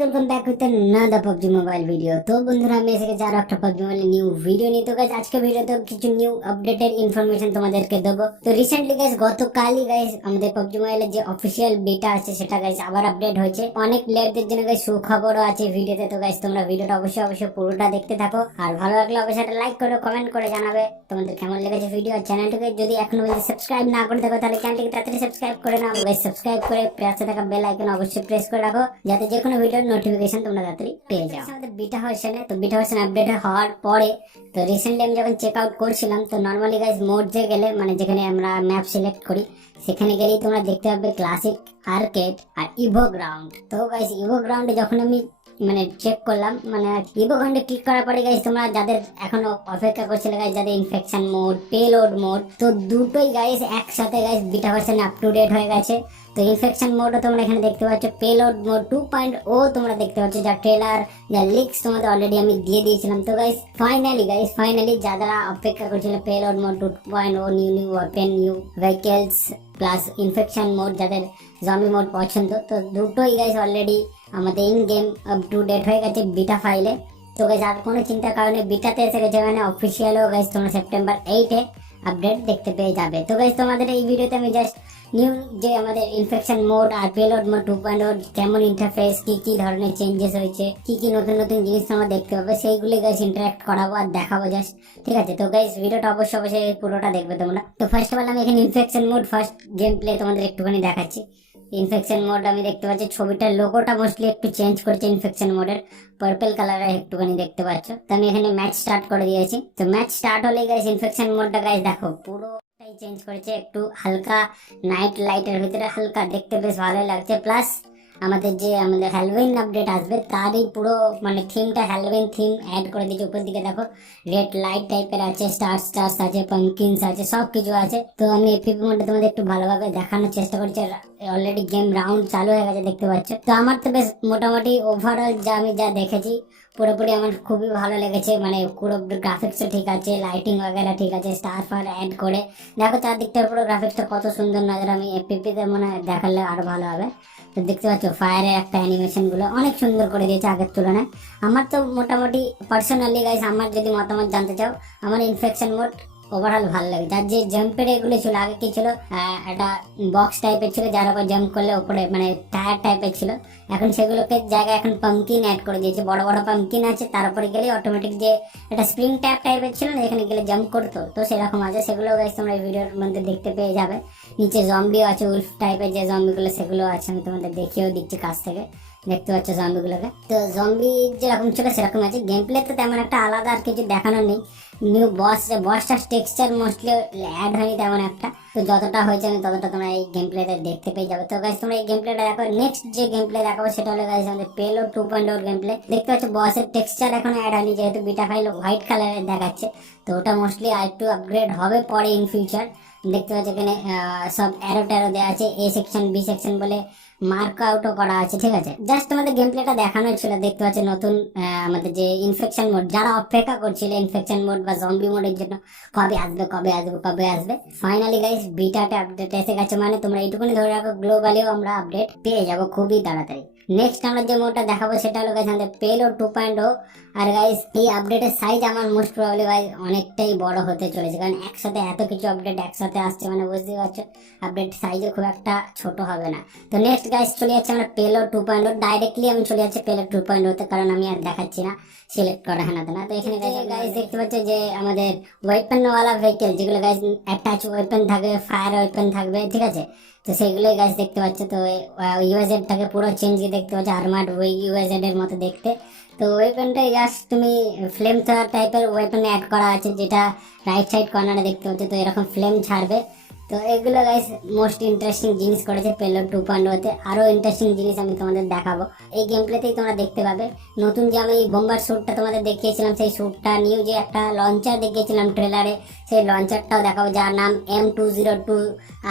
Welcome back with another PUBG mobile video. তো বন্ধুরা আমি এসে গেছি আরো একটা পাবজি মোবাইল নিউ ভিডিও নিয়ে। তো গাইস আজকে ভিডিওতে কিছু নিউ আপডেটেড ইনফরমেশন তোমাদেরকে দেবো। তো রিসেন্টলি গাইস গতকালই গাইস আমাদের পাবজি মোবাইলের যে অফিসিয়াল বেটা আছে সেটা গাইস আবার আপডেট হয়েছে। অনেক প্লেয়ারদের জন্য গাইস সুখবরও আছে ভিডিওতে। তো গাইস তোমরা ভিডিওটা অবশ্যই পুরোটা দেখতে থাকো, আর ভালো লাগলে অবশ্যই একটা লাইক করো, কমেন্ট করে জানাবে তোমাদের কেমন লেগেছে ভিডিও। আর চ্যানেলটাকে যদি এখনো সাবস্ক্রাইব না করে থাকো তাহলে চ্যানেলটিকে তাড়াতাড়ি সাবস্ক্রাইব করে নাও। গাইস সাবস্ক্রাইব করে পাশে থাকা বেল আইকন অবশ্যই প্রেস করে রাখো যাতে যে কোনো ভিডিওর নোটিফিকেশন তোমরা তাড়াতাড়ি পেয়ে যাও। আমাদের বিটা ভার্সনে তো বিটা ভার্সন আপডেট হওয়ার পরে তো রিসেন্টলি আমি যখন চেক আউট করছিলাম তো নর্মালি গাইস মোডে গেলে মানে যেখানে আমরা ম্যাপ সিলেক্ট করি সেখানে গেলেই তোমরা দেখতে পাবে ক্লাসিক, আর্কেড আর ইভো গ্রাউন্ড। তো গাইস ইভো গ্রাউন্ডে যখন আমি মানে চেক করলাম, মানে ইভো গ্রাউন্ডে ক্লিক করার পরে গাইস তোমরা যাদের এখনো অপেক্ষা করছিলে গাইস, যাদের ইনফেকশন মোড, পেলোড মোড, তো দুটোই গাইস একসাথে গাইস বিটা ভার্সনে আপ টু ডেট হয়ে গেছে। তো ইনফেকশন মোডও তোমরা এখানে দেখতে পাচ্ছ, পেলোড মোড 2.0 তোমরা দেখতে পাচ্ছ, যা ট্রেলার যা লিক্স তোমাদের অলরেডি আমি দিয়ে দিয়েছিলাম। তো গাইস ফাইনালি যারা অপেক্ষা করছিল payload mode 2.0, new weapon, new vehicles plus infection mode, যাদের জম্বি মোড পছন্দ, তো দুটোই গাইস অলরেডি আমাদের in game up to date হয়ে গেছে বিটা ফাইলে। তো গাইস আর কোনো চিন্তার কারণে বিটাতে এসে গেছে, মানে অফিসিয়ালও গাইস তোমরা সেপ্টেম্বর 8-এ আপডেট দেখতে পেয়ে যাবে। তো গাইস তোমাদের এই ভিডিওতে আমি জাস্ট নিউ যে আমাদের ইনফেকশন মোড আর পেলোড মোড 2.0 কেমন ইন্টারফেস, কি ধরনের চেঞ্জেস হয়েছে, কি নতুন জিনিস তোমরা দেখতে পাবে সেইগুলি গাইস ইন্টারঅ্যাক্ট করাবো আর দেখাবো জাস্ট, ঠিক আছে? তো গাইস ভিডিওটা অবশ্যই পুরোটা দেখবে তোমরা। তো ফার্স্ট অফ অল আমি এখানে infection mode first game play তোমাদের একটুখানি দেখাচ্ছি। ইনফেকশন মোড আমি দেখতে পাচ্ছি ছবিটার লোগোটা মোস্টলি একটু চেঞ্জ করেছে ইনফেকশন মোডের, পার্পল কালারে একটুখানি দেখতে পাচ্ছ। তো আমি এখানে ম্যাচ স্টার্ট করে দিয়েছি। তো ম্যাচ স্টার্ট হলেই গাইস ইনফেকশন মোডটা গাইস দেখো পুরোটাই চেঞ্জ করেছে, একটু হালকা নাইট লাইটের ভিতরে হালকা দেখতে বেশ ভালোই লাগছে। প্লাস আমাদের হ্যালোউইন আপডেট আসবে তারই পুরো মানে থিমটা হ্যালোউইন থিম অ্যাড করে দিয়েছে। উপর দিকে দেখো রেড লাইট টাইপের আছে, স্টার্স আছে, পাম্পকিনস আছে, সব কিছু আছে। তো আমি এপিপি মোডে তোমাদের একটু ভালোভাবে দেখানোর চেষ্টা করছি। অলরেডি গেম রাউন্ড চালু হয়ে গেছে দেখতে পাচ্ছ। তো আমার তো বেশ মোটামুটি ওভারঅল আমি যা দেখেছি পুরোপুরি আমার খুবই ভালো লেগেছে। মানে পুরো গ্রাফিক্সও ঠিক আছে, লাইটিং वगैरह ঠিক আছে, স্টার ফার অ্যাড করে দেখো চারদিকটার পুরো গ্রাফিক্সটা কত সুন্দর নজর। আমি এপিপিতে মনে হয় দেখালে আরো ভালো হবে। তো দেখতে পাচ্ছ ফায়ারের একটা অ্যানিমেশন গুলো অনেক সুন্দর করে দিয়েছে আগের তুলনায়। আমার তো মোটামুটি পার্সোনালি গাইস আমার যদি মতামত জানতে চাও, আমার ইনফেকশন মোড ওভারঅল ভালো লাগে। যার যে জাম্পের এগুলো ছিল, আগে কি ছিল একটা বক্স টাইপের ছিল যার উপর জাম্প করলে উপরে মানে টায়ার টাইপের ছিল, এখন সেগুলোকে জায়গায় এখন পাম্পকিন অ্যাড করে দিয়েছে, বড় পাম্পকিন আছে, তার উপরে গেলে অটোমেটিক যে একটা স্প্রিং ট্যাপ টাইপের ছিল না এখানে গেলে জাম্প করতো, তো সেরকম আছে। সেগুলো গাইস তোমরা এই ভিডিওর মধ্যে দেখতে পেয়ে যাবে। নিচে জম্বিও আছে, উলফ টাইপের যে জম্বিগুলো সেগুলো আছে, আমি তোমাদের দেখিয়েও দিচ্ছি কাছ থেকে, দেখতে পাচ্ছ জম্বিগুলোকে। তো জম্বি যেরকম ছিল সেরকম আছে। গেম প্লে তো তেমন একটা আলাদা আর কিছু দেখানো নেই। নিউ বসটার টেক্সচার মোস্টলি অ্যাড হয়নি তেমন একটা, তো যতটা হয়েছে আমি ততটা তোমরা এই গেম প্লেতে দেখতে পেয়ে যাবে। তো গাইস তোমরা এই গেম প্লেটা দেখো। নেক্সট যে গেম প্লে দেখাবো সেটা হলো গাইস আমাদের পেলোড 2.0 গেম প্লে। দেখতে পাচ্ছ বসের টেক্সচার এখন অ্যাড হয়নি, যেহেতু বিটা ফাইল হোয়াইট কালারের দেখাচ্ছে, তো ওটা মোস্টলি আর একটু আপগ্রেড হবে পরে ইন ফিউচার। দেখতে পাচ্ছ এখানে সব অ্যারো ট্যারো দেওয়া আছে, এ সেকশন বি সেকশন বলে মার্ক আউটও করা আছে, ঠিক আছে? জাস্ট তোমাদের গেম প্লেটা দেখানো ছিল। দেখতে পাচ্ছ নতুন আমাদের যে ইনফেকশন মোড, যারা অপেক্ষা করছিল ইনফেকশন মোড বা জম্বি মোডের জন্য কবে আসবে ফাইনালি গাইস বিটাতে আপডেট এসে গেছে। মানে তোমরা এইটুকুনি ধরে রাখো গ্লোবালিও আমরা আপডেট পেয়ে যাবো খুবই তাড়াতাড়ি। নেক্সট আমরা যে মোডটা দেখাবো সেটা হলো গাইস আমাদের পেলোড 2.0। আর গাইস এই আপডেটের সাইজ আমার মোস্ট প্রবাবলি গাইস অনেকটাই বড় হতে চলেছে, কারণ একসাথে এত কিছু আপডেট একসাথে আসছে, মানে বুঝতেই পারছো আপডেট সাইজও খুব একটা ছোট হবে না। তো নেক্সট গাইস চলে যাচ্ছে আমরা পেলোড 2.0, ডাইরেক্টলি আমি চলে যাচ্ছি পেলোড 2.0 তে, কারণ আমি আর দেখাচ্ছি না সিলেক্ট করা হয় না। তো এখানে গাইস দেখতে পাচ্ছ যে আমাদের ওয়েপন ওয়ালা ভেহিকল, যেগুলো গাইস অ্যাটাচ ওয়েপন থাকবে, ফায়ার ওয়েপন থাকবে, ঠিক আছে? তো সেগুলোই গাইস দেখতে পাচ্ছ। তো ইউএসএড টাকে পুরো চেঞ্জ দেখতে পাচ্ছ, আর্মার্ড ইউএসএড এর মতো দেখতে। তো ওয়েপনটা জাস্ট তুমি ফ্লেম থ্রোয়ার টাইপের ওয়েপন অ্যাড করা আছে, যেটা রাইট সাইড কর্নারে দেখতে পাচ্ছ। তো এরকম ফ্লেম ছাড়বে। তো এগুলো গাইস মোস্ট ইন্টারেস্টিং জিনিস করেছে পেলোড 2.0 তে। আরো ইন্টারেস্টিং জিনিস আমি তোমাদের দেখাবো এই গেম প্লেতেই তোমরা দেখতে পাবে। নতুন যে আমি বোম্বার স্যুটটা তোমাদের দেখিয়েছিলাম, সেই স্যুটটা নিউ যে একটা লঞ্চার দেখিয়েছিলাম ট্রেলারে, সেই লঞ্চারটাও দেখাবো যার নাম M202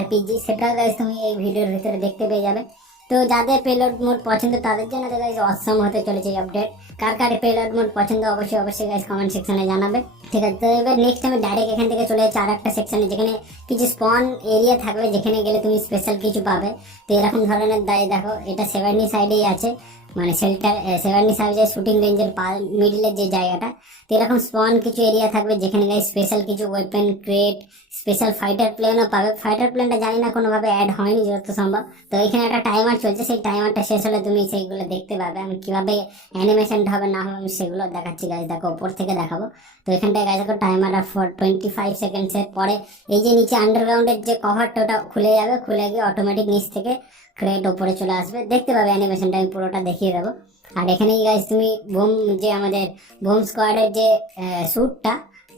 RPG, সেটা গাইস তুমি এই ভিডিওর ভিতরে দেখতে পেয়ে যাবে। তো যাদের পেলোড মোড পছন্দ তাদের জন্য তো গাইস অসম হতে চলেছে এই আপডেট। কার পেলোড মোড পছন্দ অবশ্যই গাইস কমেন্ট সেকশনে জানাবে, ঠিক আছে? তো এবার নেক্সট আমি ডাইরেক্ট এখান থেকে চলে যাচ্ছি আর একটা সেকশনে, যেখানে কিছু স্পন এরিয়া থাকবে, যেখানে গেলে তুমি স্পেশাল কিছু পাবে। তো এরকম ধরনের দেখো এটা 70 সাইডেই আছে, মানে শেল্টার 75 যে শুটিং রেঞ্জের মিডিলের যে জায়গাটা, তো এরকম স্পন কিছু এরিয়া থাকবে যেখানে গাইস স্পেশাল কিছু ওয়েপেন ক্রেট, স্পেশাল ফাইটার প্লেনও পাবে। ফাইটার প্লেনটা জানি না কোনোভাবে অ্যাড হয়নি যত সম্ভব। তো এখানে একটা টাইমার চলছে, সেই টাইমারটা শেষ হলে তুমি সেইগুলো দেখতে পাবে। আমি কিভাবে অ্যানিমেশনটা হবে না হবে আমি সেগুলো দেখাচ্ছি গাইস, দেখো উপর থেকে দেখাবো। তো এখানটায় গাইস দেখো টাইমার ফর 25 সেকেন্ডসের পরে এই যে নিচে আন্ডারগ্রাউন্ডের যে কভারটা ওটা খুলে যাবে, খুলে গিয়ে অটোমেটিক নিচ থেকে ক্রেট ওপরে চলে আসবে, দেখতে পাবে অ্যানিমেশনটা, আমি পুরোটা দেখিয়ে দেবো। আর এখানেই গাইস তুমি বোম যে আমাদের বোম স্কোয়াডের যে স্যুটটা,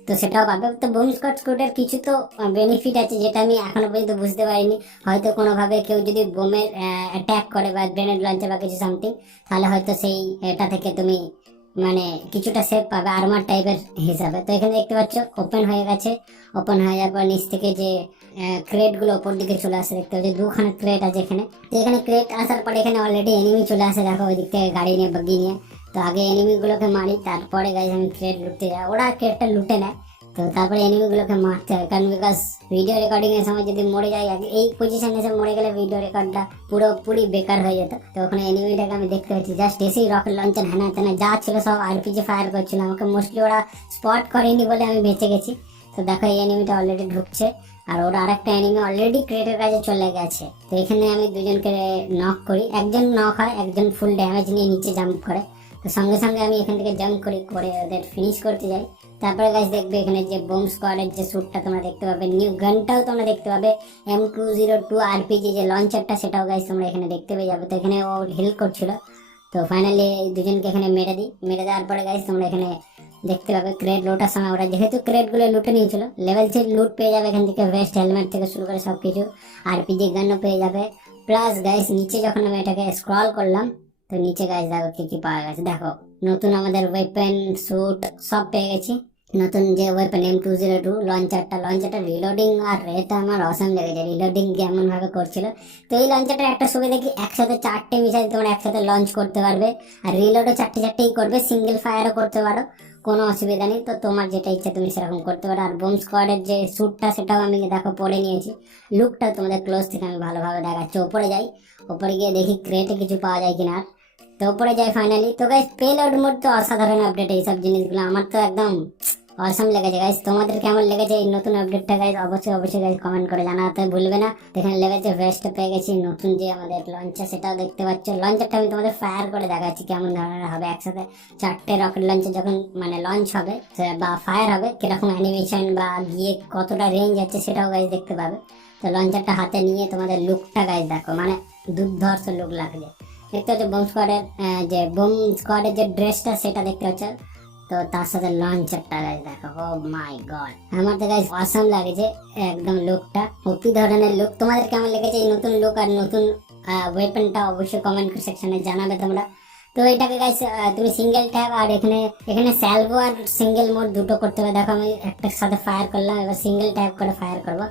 তো সেটাও পাবে। তো বোম স্কোয়াড স্যুটের কিছু তো বেনিফিট আছে যেটা আমি এখনো পর্যন্ত বুঝতে পারিনি। হয়তো কোনোভাবে কেউ যদি বোমের অ্যাটাক করে বা গ্রেনেড লঞ্চে বা কিছু সামথিং, তাহলে হয়তো সেই এটা থেকে তুমি মানে কিছুটা সেফ পাবে আর্মার টাইপের হিসাবে। তো এখানে দেখতে পাচ্ছ ওপেন হয়ে গেছে। ওপেন হয়ে যাওয়ার পর নিচ থেকে যে ক্রেট গুলো ওপর দিকে চলে আসে, দেখতে পাচ্ছি 2খানা ক্রেট আছে এখানে। তো এখানে ক্রেট আসার পরে এখানে অলরেডি এনিমি চলে আসে, দেখো ওই দিক থেকে গাড়ি নিয়ে বাগি নিয়ে। তো আগে এনিমি গুলোকে মারি, তারপরে গাইজ আমি ক্রেট লুটতে যাই। ওরা ক্রেটটা লুটে নেয়, তো তারপরে এনিমি গুলোকে মারতে হয়, কারণ বিকজ ভিডিও রেকর্ডিং এর সময় যদি মরে যায় এই পজিশনে এসে মরে গেলে ভিডিও রেকর্ডটা পুরোপুরি বেকার হয়ে যেত। তো ওখানে এনিমিটাকে আমি দেখতে পাচ্ছি জাস্ট এসেই রকেট লঞ্চার হ্যানা তেনা যা ছিল সব আরপিজি ফায়ার করছিল। আমাকে মোস্টলি ওরা স্পট করেনি বলে আমি বেঁচে গেছি। তো দেখো এই এনিমিটা অলরেডি ঢুকছে, আর ওরা আরেকটা এনিমি অলরেডি ক্রেটের কাছে চলে গেছে। তো এখানে আমি দুজনকে নক করি, একজন নক হয়, একজন ফুল ড্যামেজ নিয়ে নিচে জাম্প করে। তো সঙ্গে সঙ্গে আমি এখান থেকে জাম্প করি, করে ওদের ফিনিশ করতে যাই। তারপরে গাইস দেখবে এখানে যে বোম স্কোয়াডের যে স্যুটটা তোমরা দেখতে পাবে, নিউ গানটাও তোমরা দেখতে পাবে, M202 আরপিজি যে লঞ্চারটা, সেটাও গাইস তোমরা এখানে দেখতে পেয়ে যাবে। তো এখানে ও হেল্প করছিল। তো ফাইনালি দুজনকে এখানে মেরে দিই। মেরে দেওয়ার পরে গাইস তোমরা এখানে দেখতে পাবে ক্রেট লুটার সময় ওরা যেহেতু ক্রেট গুলো লুটে নিয়েছিল, লেভেল 3 লুট পেয়ে যাবে এখান থেকে, ভেস্ট হেলমেট থেকে শুরু করে সবকিছু, আরপিজি গানও পেয়ে যাবে। প্লাস গাইস নিচে যখন আমি এটাকে স্ক্রল করলাম, তো নিচে গাইস দেখো কি কি পাওয়া গেছে। দেখো নতুন আমাদের ওয়েপেন স্যুট সব পেয়ে গেছি। নতুন যে ওয়েপেন M202 লঞ্চারটা রিলোডিং আর এটা আমার অসাম লেগেছে, রিলোডিং কেমন ভাবে করছিল। তো এই লঞ্চারটার একটা সুবিধা কি, একসাথে 4টে মিসাইল তোমরা একসাথে লঞ্চ করতে পারবে, আর রিলোডও 4টেই করবে, সিঙ্গেল ফায়ারও করতে পারো, কোনো অসুবিধা নেই। তো তোমার যেটা ইচ্ছা তুমি সেরকম করতে পারো। আর বোম স্কোয়াডের যে স্যুটটা সেটাও আমি দেখো পরে নিয়েছি, লুকটা তোমাদের ক্লোজ থেকে আমি ভালোভাবে দেখাচ্ছি। ওপরে যাই, ওপরে গিয়ে দেখি ক্রেটে কিছু পাওয়া যায় কিনা। তো ওপরে যাই ফাইনালি। তো গাইস পেলোড মোড তো অসাধারণ আপডেট, এইসব জিনিসগুলো আমার তো একদম অসম লেগেছে গাইস। তোমাদের কেমন লেগেছে এই নতুন আপডেটটা গাইস? অবশ্যই গাইস কমেন্ট করে জানাতে ভুলবে না। এখানে লেগেছে ভেস্ট পেয়ে গেছি, নতুন যে আমাদের লঞ্চার সেটাও দেখতে পাচ্ছ। লঞ্চারটা আমি তোমাদের ফায়ার করে দেখাচ্ছি কেমন ধরনের হবে। একসাথে 4টে রকেট লঞ্চার যখন মানে লঞ্চ হবে বা ফায়ার হবে, কিরকম অ্যানিমেশন বা গিয়ে কতটা রেঞ্জ আছে সেটাও গাইস দেখতে পাবে। তো লঞ্চারটা হাতে নিয়ে তোমাদের লুকটা গাইস দেখো, মানে দুর্ধর্ষ লুক লাগছে। দেখতে হচ্ছে বোম স্কোয়াডের যে ড্রেসটা সেটা দেখতে হচ্ছে, তো তার সাথে লঞ্চারটা গাইস দেখো, ও মাই গড আমার তো গাইস অসাম লাগেছে একদম লুকটা, ওপি ধরনের লুক। তোমাদের কেমন লেগেছে এই নতুন লুক আর নতুন ওয়েপনটা? অবশ্যই কমেন্ট সেকশনে জানাবে তোমরা। তো এটাকে গাইস তুমি সিঙ্গেল ট্যাপ আর এখানে স্যালভো আর সিঙ্গেল মোড দুটো করতে হবে। দেখো আমি একটার সাথে ফায়ার করলাম, এবার সিঙ্গেল ট্যাপ করে ফায়ার করবো।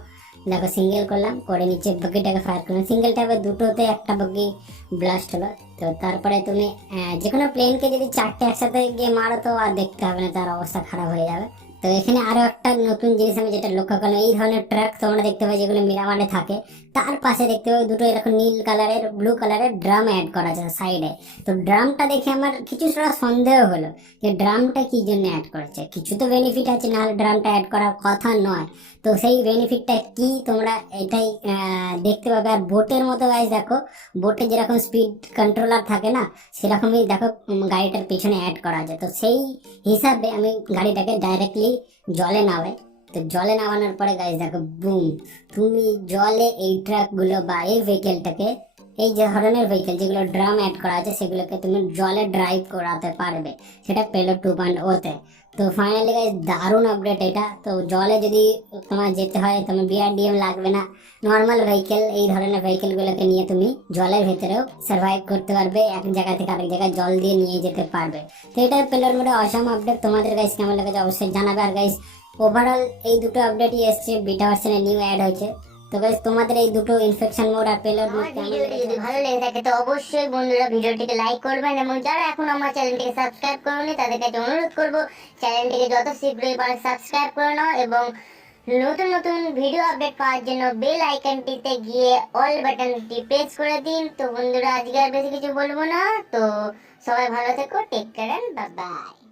দেখো সিঙ্গেল করলাম, করে নিচে বগিটাকে ফায়ার করলাম, সিঙ্গেল ট্যাপে দুটোতে একটা বগি ব্লাস্ট হলো। তো তারপরে তুমি যে কোনো প্লেনকে যদি 4টে একসাথে গিয়ে মারো তো আর দেখতে হবে না, তার অবস্থা খারাপ হয়ে যাবে। তো এখানে আরো একটা নতুন জিনিস আমি যেটা লক্ষ্য করলাম, এই ধরনের ট্রাক তোমরা দেখতে পাবে যেগুলো মিরামারে থাকে, তার পাশে দেখতে পাবে দুটো এরকম নীল কালারের ব্লু কালারের ড্রাম অ্যাড করা আছে সাইডে। তো ড্রামটা দেখে আমার কিছুটা সন্দেহ হলো যে ড্রামটা কি জন্য অ্যাড করেছে, কিছু তো বেনিফিট আছে, নাহলে ড্রামটা অ্যাড করার কথা নয়। তো সেই বেনিফিটটা কি তোমরা এটাই দেখতে পাবে। আর বোটের মতো গাইস দেখো, বোটে যেরকম স্পিড কন্ট্রোলার থাকে না, সেরকমই দেখো গাড়িটার পিছনে অ্যাড করা আছে। তো সেই হিসাবে আমি গাড়িটাকে ডাইরেক্টলি জলে নামাই। তো জলে নামানোর পরে গাইস দেখো বুম, তুমি জলে এই ট্রাকগুলো বা এই ভেহিকেলটাকে, এই যে ধরনের ভেহিকেল যেগুলো ড্রাম অ্যাড করা আছে সেগুলোকে তুমি জলে ড্রাইভ করাতে পারবে, সেটা পেলো 2.0-তে। তো ফাইনালি গাইস দারুণ আপডেট এটা। তো জলে যদি তোমার যেতে হয়, তোমার BRDM লাগবে না, নর্মাল ভেহিকেল এই ধরনের ভেহিকেলগুলোকে নিয়ে তুমি জলের ভেতরেও সার্ভাইভ করতে পারবে, এক জায়গা থেকে আরেক জায়গায় জল দিয়ে নিয়ে যেতে পারবে। তো এটা পেলোড মোডে অসাম আপডেট। তোমাদের গাইস কেমন লেগেছে অবশ্যই জানাবে। আর গাইস ওভারঅল এই দুটো আপডেটই এসছে, বিটা ভার্সনে নিউ অ্যাড হয়েছে। তো গাইস তোমাদের এই দুটো ইনফেকশন মোড আর পেলোড মোড যদি ভালো লেগে থাকে তো অবশ্যই বন্ধুরা ভিডিওটিকে লাইক করবেন, এবং যারা এখন আমার চ্যানেলটিকে সাবস্ক্রাইব করেনি তাদের কাছে অনুরোধ করব চ্যানেলটিকে যত শীঘ্রই পারে সাবস্ক্রাইব করে নাও এবং নতুন নতুন ভিডিও আপডেট পাওয়ার জন্য বেল আইকনটিতে গিয়ে অল বাটনটি প্রেস করে দিন। তো বন্ধুরা আজকে আর বেশি কিছু বলবো না, তো সবাই ভালো থেকো, টেক কেয়ার, বাই বাই।